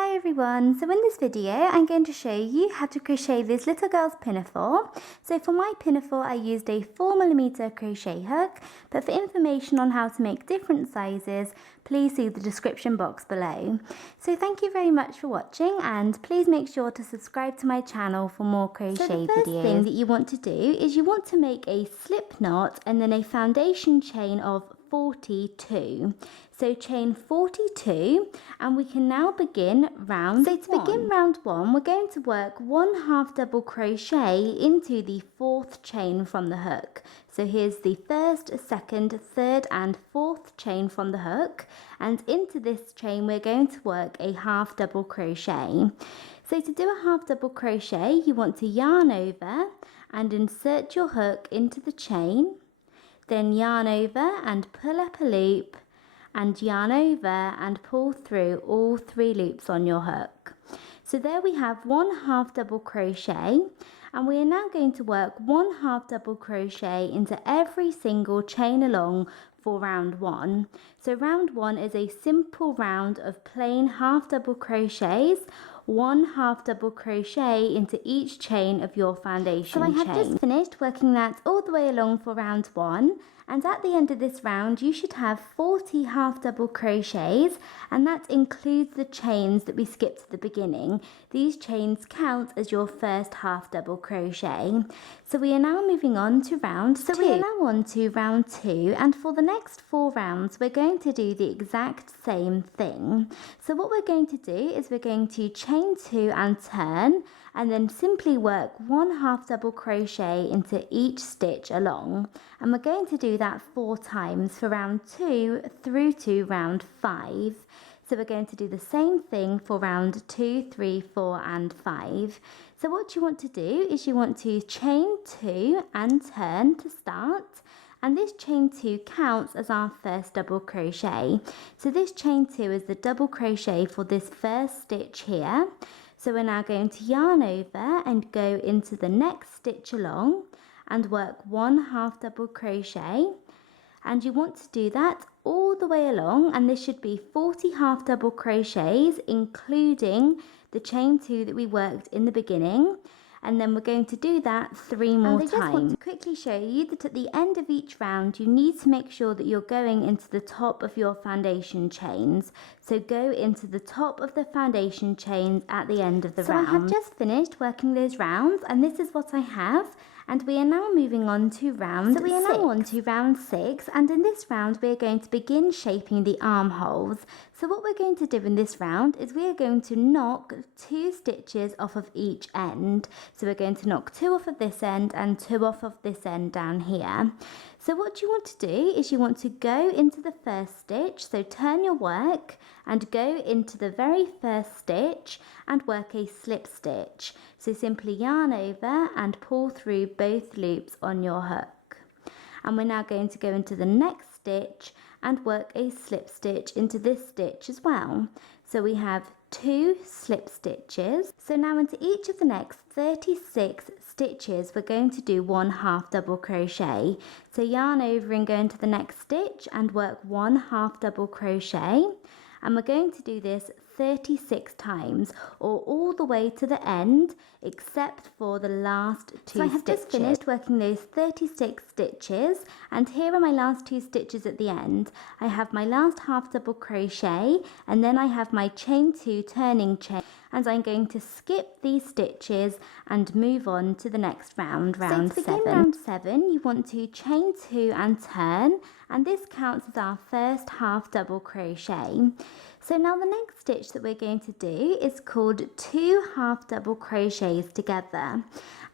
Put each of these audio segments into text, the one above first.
Hi everyone, so in this video I'm going to show you how to crochet this little girl's pinafore. So for my pinafore I used a 4mm crochet hook, but for information on how to make different sizes please see the description box below. So thank you very much for watching and please make sure to subscribe to my channel for more crochet videos. So the first thing that you want to do is you want to make a slip knot and then a foundation chain of 42. So chain 42 and we can now begin round one. So to begin round one we're going to work 1/2 double crochet into the 4th chain from the hook. So here's the 1st, 2nd, 3rd and 4th chain from the hook, and into this chain we're going to work a 1/2 double crochet. So to do a 1/2 double crochet you want to yarn over and insert your hook into the chain, then yarn over and pull up a loop and yarn over and pull through all 3 loops on your hook. So there we have 1/2 double crochet, and we are now going to work 1/2 double crochet into every single chain along for round 1. So round 1 is a simple round of plain 1/2 double crochets, 1/2 double crochet into each chain of your foundation chain. So I have just finished working that all the way along for round 1, and at the end of this round you should have 40 1/2 double crochets, and that includes the chains that we skipped at the beginning. These chains count as your first 1/2 double crochet. So we are now moving on to round 2. So we are now on to round 2, and for the next 4 rounds we're going to do the exact same thing. So what we're going to do is we're going to chain 2 and turn, and then simply work 1/2 double crochet into each stitch along, and we're going to do that 4 times for round 2 through to round 5. So we're going to do the same thing for round 2, 3, 4 and 5. So what you want to do is you want to chain 2 and turn to start, and this chain 2 counts as our first double crochet. So this chain 2 is the double crochet for this first stitch here. So we're now going to yarn over and go into the next stitch along and work 1/2 double crochet, and you want to do that all the way along, and this should be 40 1/2 double crochets including the chain 2 that we worked in the beginning, and then we're going to do that 3 more times. And I just want to quickly show you that at the end of each round you need to make sure that you're going into the top of your foundation chains. So go into the top of the foundation chains at the end of the round. So I have just finished working those rounds, and this is what I have. And we are now moving on to round 6. So we are now on to round 6, and in this round we are going to begin shaping the armholes. So what we're going to do in this round is we are going to knock 2 stitches off of each end. So we're going to knock 2 off of this end and 2 off of this end down here. So what you want to do is you want to go into the first stitch, so turn your work and go into the very first stitch and work a slip stitch. So simply yarn over and pull through both loops on your hook. And we're now going to go into the next stitch and work a slip stitch into this stitch as well. So we have 2 slip stitches. So now into each of the next 36 stitches we're going to do 1/2 double crochet. So yarn over and go into the next stitch and work 1/2 double crochet, and we're going to do this 36 times, or all the way to the end except for the last 2 stitches. So I have just finished working those 36 stitches, and here are my last 2 stitches at the end. I have my last 1/2 double crochet, and then I have my chain 2 turning chain, and I'm going to skip these stitches and move on to the next round, round 7. So to begin round 7 you want to chain 2 and turn, and this counts as our first 1/2 double crochet. So now the next stitch that we're going to do is called 2 1/2 double crochets together.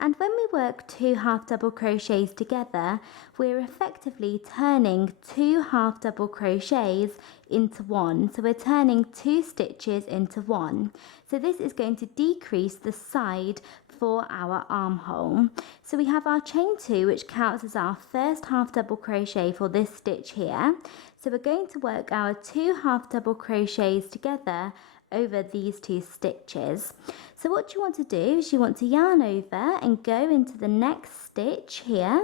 And when we work 2 1/2 double crochets together, we're effectively turning 2 1/2 double crochets into 1. So we're turning 2 stitches into 1. So this is going to decrease the side for our armhole. So we have our chain 2, which counts as our first 1/2 double crochet for this stitch here. So we're going to work our 2 1/2 double crochets together over these 2 stitches. So what you want to do is you want to yarn over and go into the next stitch here,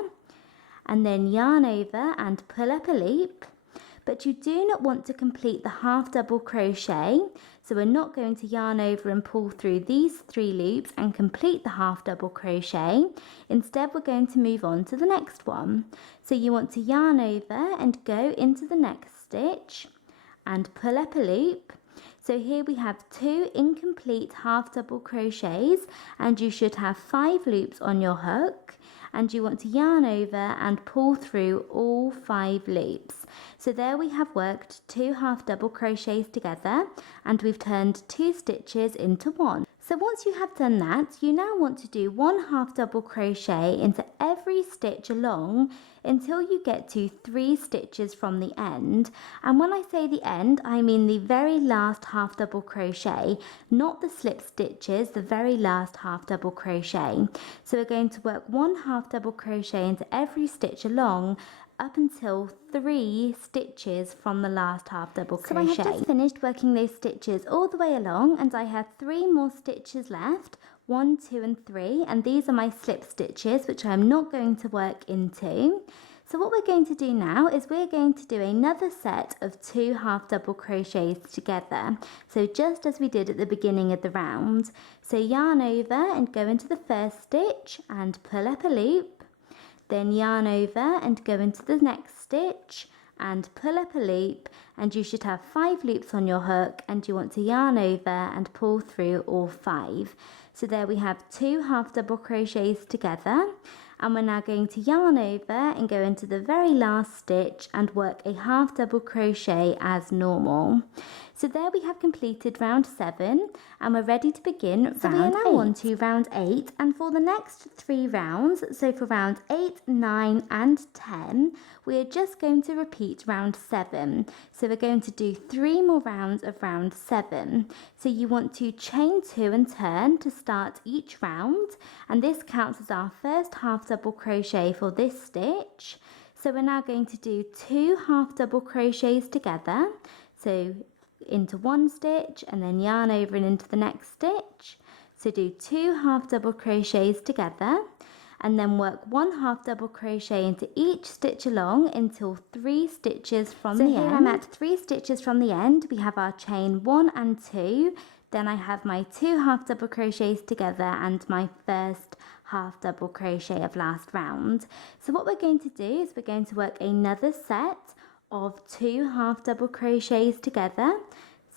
and then yarn over and pull up a loop. but you do not want to complete the half double crochet. So we're not going to yarn over and pull through these 3 loops and complete the half double crochet. Instead, we're going to move on to the next one. So you want to yarn over and go into the next stitch and pull up a loop. So here we have 2 incomplete half double crochets, and you should have 5 loops on your hook, and you want to yarn over and pull through all 5 loops. So there we have worked 2 half double crochets together, and we've turned 2 stitches into 1. So once you have done that, you now want to do 1 half double crochet into every stitch along until you get to 3 stitches from the end. And when I say the end, I mean the very last half double crochet, not the slip stitches, the very last half double crochet. So we're going to work 1 half double crochet into every stitch along up until 3 stitches from the last half double crochet. So I have just finished working those stitches all the way along, and I have 3 more stitches left, 1, 2 and 3, and these are my slip stitches, which I'm not going to work into. So what we're going to do now is we're going to do another set of 2 half double crochets together, so just as we did at the beginning of the round. So yarn over and go into the first stitch and pull up a loop. Then yarn over and go into the next stitch and pull up a loop, and you should have 5 loops on your hook, and you want to yarn over and pull through all 5. So there we have 2 half double crochets together, and we're now going to yarn over and go into the very last stitch and work a half double crochet as normal. So there we have completed round 7, and we're ready to begin round 8. So we are now on to round 8, and for the next 3 rounds, so for round 8, 9 and 10, we are just going to repeat round 7. So we're going to do 3 more rounds of round 7. So you want to chain 2 and turn to start each round, and this counts as our first half double crochet for this stitch. So we're now going to do 2 half double crochets together. So into one stitch and then yarn over and into the next stitch. So do 2 half double crochets together, and then work 1 half double crochet into each stitch along until 3 stitches from the end. So here I'm at 3 stitches from the end. We have our chain 1 and 2, then I have my 2 half double crochets together and my first half double crochet of last round. So what we're going to do is we're going to work another set of 2 half double crochets together.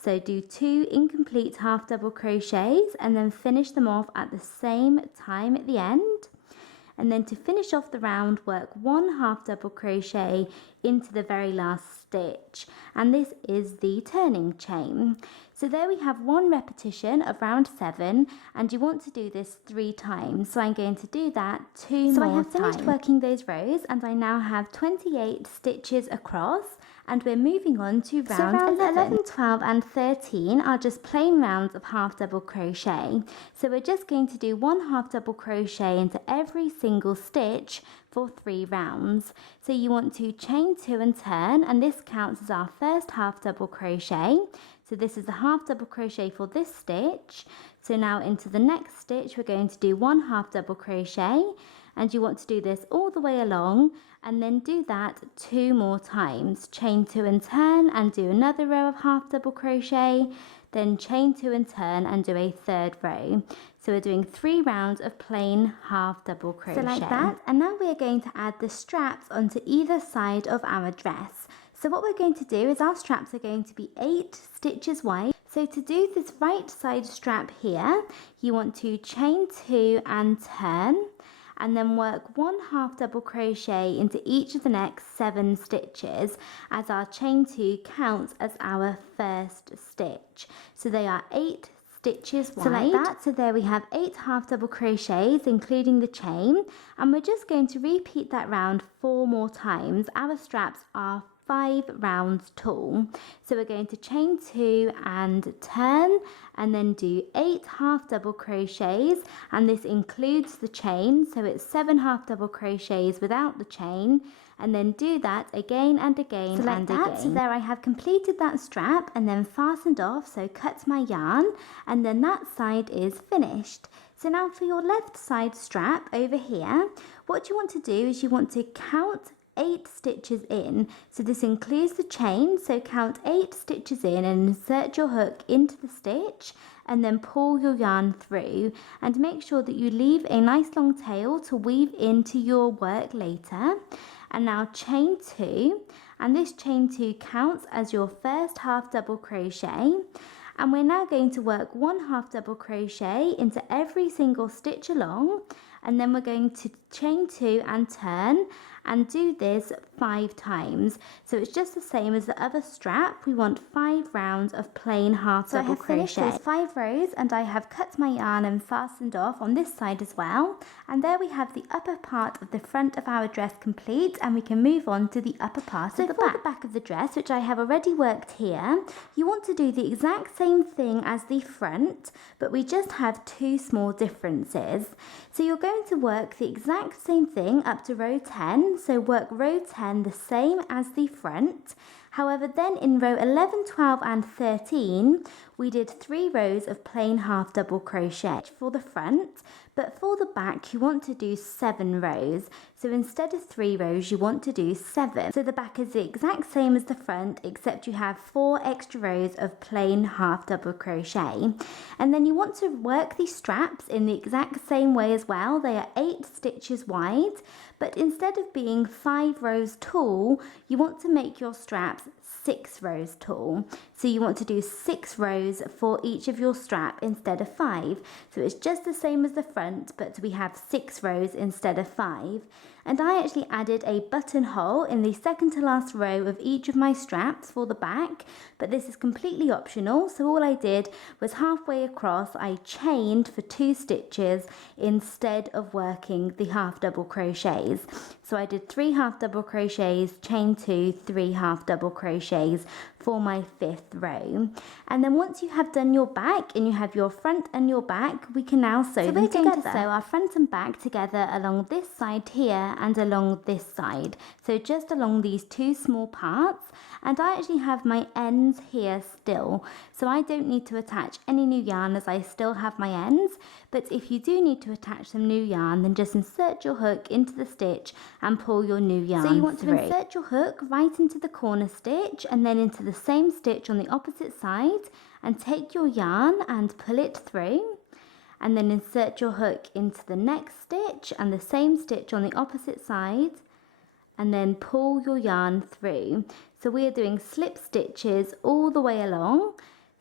So do 2 incomplete half double crochets and then finish them off at the same time at the end. And then to finish off the round, work 1 half double crochet into the very last stitch, and this is the turning chain. So there we have 1 repetition of round 7, and you want to do this 3 times. So I'm going to do that 2 more times. So I have finished working those rows, and I now have 28 stitches across, and we're moving on to round 11, 12 and 13 are just plain rounds of half double crochet. So we're just going to do 1 half double crochet into every single stitch for 3 rounds. So you want to chain 2 and turn, and this counts as our first half double crochet. So this is the half double crochet for this stitch. So now into the next stitch we're going to do 1 half double crochet, and you want to do this all the way along, and then do that 2 more times. Chain 2 and turn and do another row of half double crochet, then chain 2 and turn and do a 3rd row. So we're doing 3 rounds of plain half double crochet. So like that, and now we are going to add the straps onto either side of our dress. So what we're going to do is our straps are going to be 8 stitches wide. So to do this right side strap here, you want to chain 2 and turn, and then work 1 half double crochet into each of the next 7 stitches, as our chain 2 counts as our first stitch. So they are 8 stitches wide. So like that, so there we have 8 half double crochets including the chain, and we're just going to repeat that round 4 more times. Our straps are 5 rounds tall. So we're going to chain 2 and turn, and then do 8 half double crochets, and this includes the chain, so it's 7 half double crochets without the chain, and then do that again and again and again. So there I have completed that strap and then fastened off, so cut my yarn, and then that side is finished. So now for your left side strap over here, what you want to do is you want to count 8 stitches in. So this includes the chain, so count 8 stitches in and insert your hook into the stitch and then pull your yarn through, and make sure that you leave a nice long tail to weave into your work later. And now chain 2, and this chain 2 counts as your first half double crochet. And we're now going to work 1 half double crochet into every single stitch along, and then we're going to chain 2 and turn and do this 5 times. So it's just the same as the other strap. We want 5 rounds of plain half double crochet. So I have finished those 5 rows, and I have cut my yarn and fastened off on this side as well. And there we have the upper part of the front of our dress complete, and we can move on to the upper part of the back. So for the back of the dress, which I have already worked here, you want to do the exact same thing as the front, but we just have 2 small differences. So you're going to work the exact same thing up to row 10, so work row 10 the same as the front. However, then in row 11, 12 and 13, we did 3 rows of plain half double crochet for the front, but for the back you want to do 7 rows. So instead of 3 rows, you want to do 7. So the back is the exact same as the front, except you have 4 extra rows of plain half double crochet. And then you want to work these straps in the exact same way as well. They are 8 stitches wide, but instead of being 5 rows tall, you want to make your straps 6 rows tall. So you want to do 6 rows for each of your strap instead of 5. So it's just the same as the front, but we have 6 rows instead of 5. And I actually added a buttonhole in the second to last row of each of my straps for the back, but this is completely optional. So all I did was halfway across, I chained for 2 stitches instead of working the half double crochets. So I did 3 half double crochets, chain 2, 3 half double crochets for my 5th row. And then once you have done your back and you have your front and your back, we can now sew them together. So we're going to sew our front and back together along this side here and along this side, so just along these 2 small parts. And I actually have my ends here still, so I don't need to attach any new yarn as I still have my ends. But if you do need to attach some new yarn, then just insert your hook into the stitch and pull your new yarn through. So you want to insert your hook right into the corner stitch and then into the same stitch on the opposite side, and take your yarn and pull it through. And then insert your hook into the next stitch and the same stitch on the opposite side, and then pull your yarn through. So we are doing slip stitches all the way along.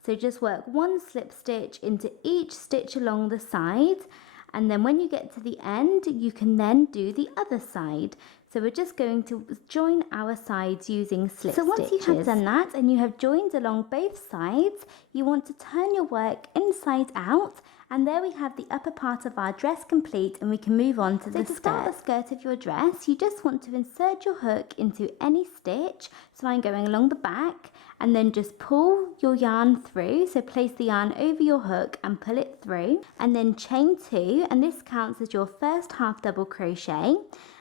So just work 1 slip stitch into each stitch along the side, and then when you get to the end, you can then do the other side. So we're just going to join our sides using slip stitches. So once you have done that and you have joined along both sides, you want to turn your work inside out, and there we have the upper part of our dress complete, and we can move on to the skirt. So to start the skirt of your dress, you just want to insert your hook into any stitch. So I'm going along the back, and then just pull your yarn through. So place the yarn over your hook and pull it through, and then chain 2, and this counts as your first half double crochet.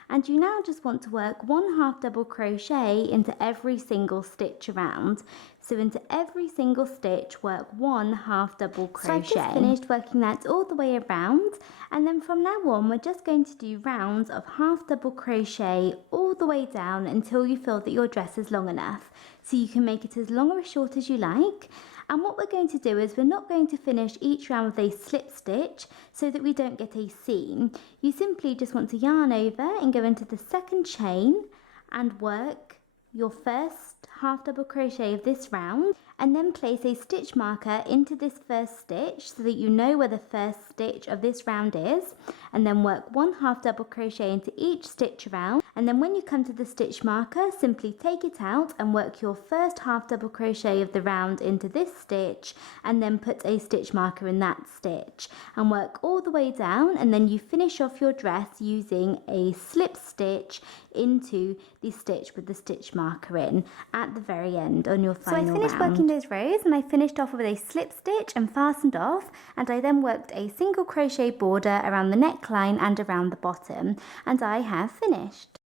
And you now just want to work 1 half double crochet into every single stitch around. So into every single stitch, work 1 half double crochet. So I've just finished working that all the way around, and then from now on we're just going to do rounds of half double crochet all the way down until you feel that your dress is long enough. So you can make it as long or as short as you like. And what we're going to do is we're not going to finish each round with a slip stitch so that we don't get a seam. You simply just want to yarn over and go into the second chain and work your first half double crochet of this round, and then place a stitch marker into this first stitch so that you know where the first stitch of this round is, and then work 1 half double crochet into each stitch around. And then when you come to the stitch marker, simply take it out and work your first half double crochet of the round into this stitch, and then put a stitch marker in that stitch and work all the way down, and then you finish off your dress using a slip stitch into the stitch with the stitch marker in at the very end on your final round. So I finished working those rows, and I finished off with a slip stitch and fastened off, and I then worked a single crochet border around the neckline and around the bottom, and I have finished.